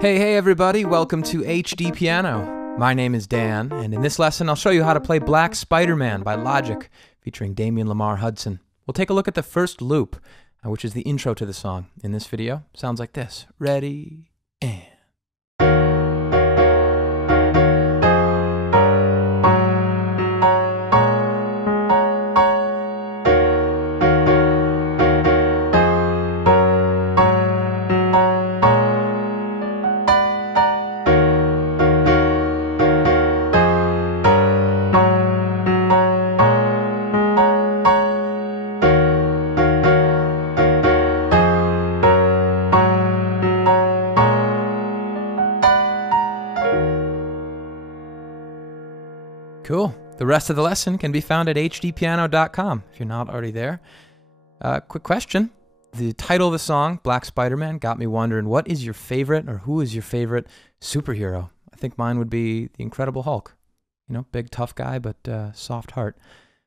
Hey everybody, welcome to HD Piano. My name is Dan, and in this lesson I'll show you how to play Black Spider-Man by Logic, featuring Damian Lamar Hudson. We'll take a look at the first loop, which is the intro to the song. In this video, sounds like this. Ready, and... Cool. The rest of the lesson can be found at hdpiano.com if you're not already there. Quick question. The title of the song, Black Spider-Man, got me wondering, what is your favorite, or who is your favorite superhero? I think mine would be the Incredible Hulk. You know, big tough guy, but soft heart.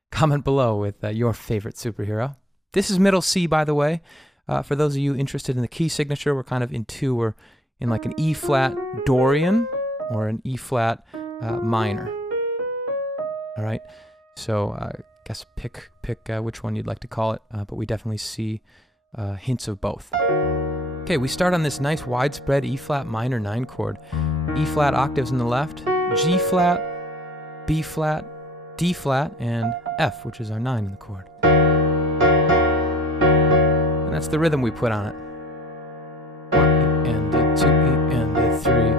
Comment below with your favorite superhero. This is middle C, by the way. For those of you interested in the key signature, we're kind of in two. We're in like an E-flat Dorian or an E-flat minor. All right, so I guess pick which one you'd like to call it, but we definitely see hints of both. Okay, we start on this nice widespread E-flat minor 9 chord. E-flat octaves in the left, G-flat, B-flat, D-flat, and F, which is our 9 in the chord. And that's the rhythm we put on it. 1, 8, and a 2, 8, and a 3.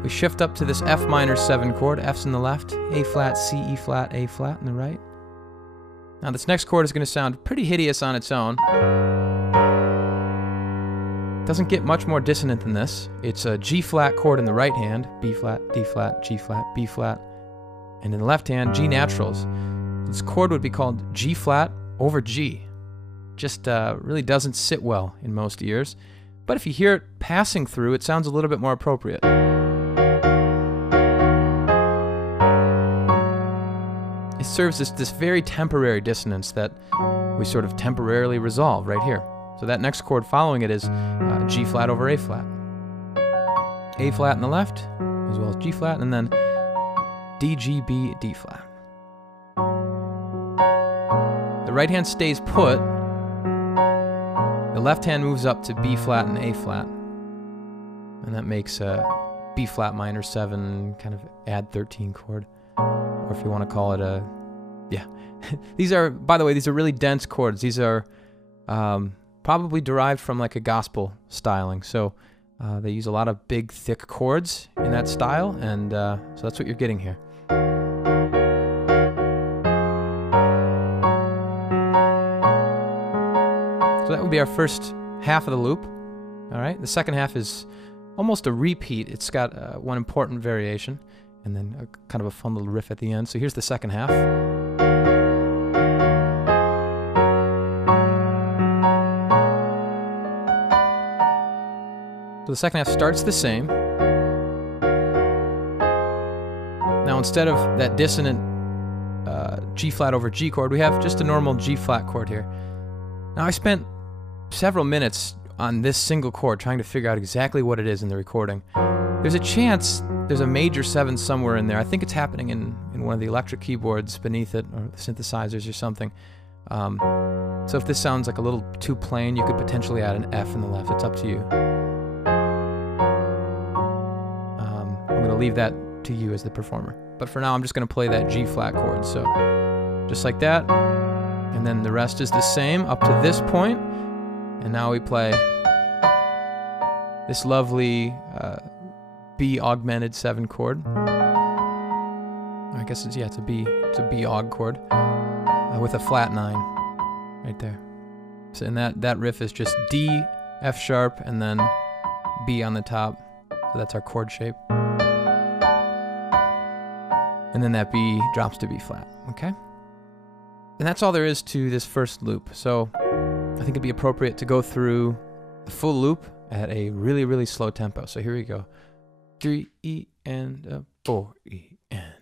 We shift up to this F minor 7 chord. F's in the left, A flat, C, E flat, A flat in the right. Now this next chord is going to sound pretty hideous on its own. Doesn't get much more dissonant than this. It's a G flat chord in the right hand, B flat, D flat, G flat, B flat, and in the left hand, G naturals. This chord would be called G flat over G. Just really doesn't sit well in most ears. But if you hear it passing through, it sounds a little bit more appropriate. It serves this very temporary dissonance that we sort of temporarily resolve right here. So that next chord following it is G flat over A flat. A flat in the left, as well as G flat, and then D, G, B, D flat. The right hand stays put. The left hand moves up to B flat and A flat. And that makes a B flat minor 7 kind of add 13 chord. Or if you want to call it a, yeah. These are, by the way, these are really dense chords. These are probably derived from like a gospel styling. So they use a lot of big, thick chords in that style, and so that's what you're getting here. So that would be our first half of the loop. All right, the second half is almost a repeat. It's got one important variation, and then kind of a fun little riff at the end. So here's the second half. So the second half starts the same. Now instead of that dissonant G flat over G chord, we have just a normal G flat chord here. Now I spent several minutes on this single chord trying to figure out exactly what it is in the recording. There's a chance there's a major 7 somewhere in there. I think it's happening in one of the electric keyboards beneath it, or the synthesizers or something. So if this sounds like a little too plain, you could potentially add an F in the left. It's up to you. I'm going to leave that to you as the performer. But for now, I'm just going to play that G flat chord. So just like that. And then the rest is the same up to this point. And now we play this lovely B augmented 7 chord. I guess it's, yeah, it's a B aug chord with a flat 9 right there. So, and that riff is just D, F sharp, and then B on the top. So that's our chord shape. And then that B drops to B flat, okay? And that's all there is to this first loop. So I think it'd be appropriate to go through the full loop at a really, really slow tempo. So here we go. 3 E and 4 E and.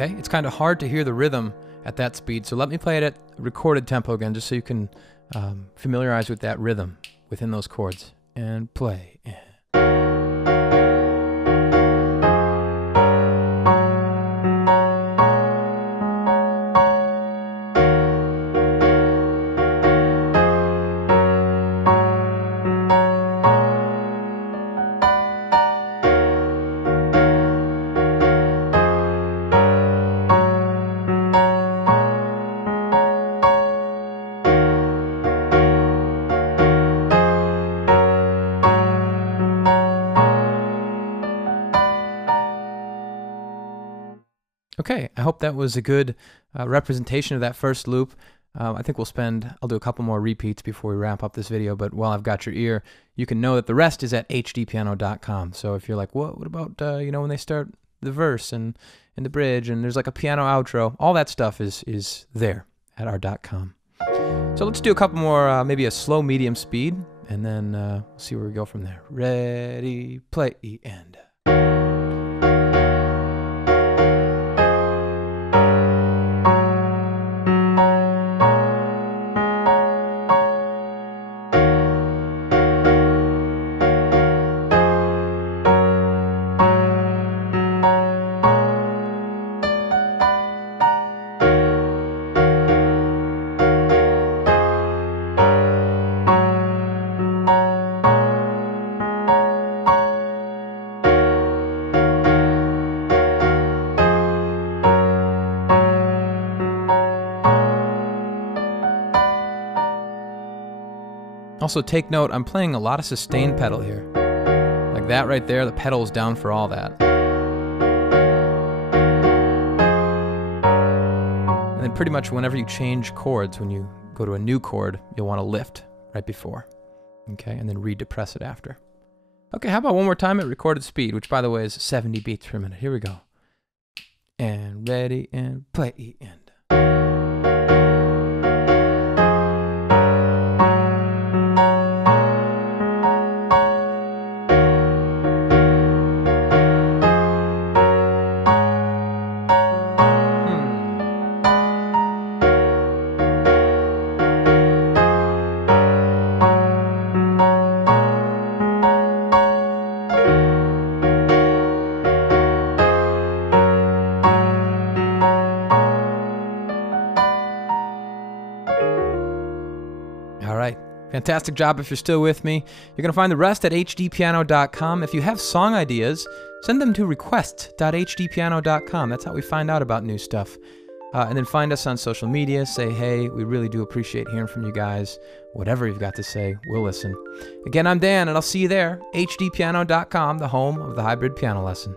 Okay, it's kind of hard to hear the rhythm at that speed, so let me play it at recorded tempo again, just so you can familiarize with that rhythm within those chords. And play. Okay, I hope that was a good representation of that first loop. I think I'll do a couple more repeats before we wrap up this video, but while I've got your ear, you can know that the rest is at hdpiano.com. So if you're like, what about, when they start the verse and the bridge and there's like a piano outro, all that stuff is there at our .com. So let's do a couple more, maybe a slow medium speed, and then we'll see where we go from there. Ready, play, end. Also take note, I'm playing a lot of sustain pedal here. Like that right there, the pedal is down for all that. And then pretty much whenever you change chords, when you go to a new chord, you'll want to lift right before. Okay, and then redepress it after. Okay, how about one more time at recorded speed, which by the way is 70 beats per minute. Here we go. And ready, and play, end. All right, fantastic job if you're still with me. You're going to find the rest at hdpiano.com. If you have song ideas, send them to request.hdpiano.com. That's how we find out about new stuff. And then find us on social media. Say, hey, we really do appreciate hearing from you guys. Whatever you've got to say, we'll listen. Again, I'm Dan, and I'll see you there. hdpiano.com, the home of the hybrid piano lesson.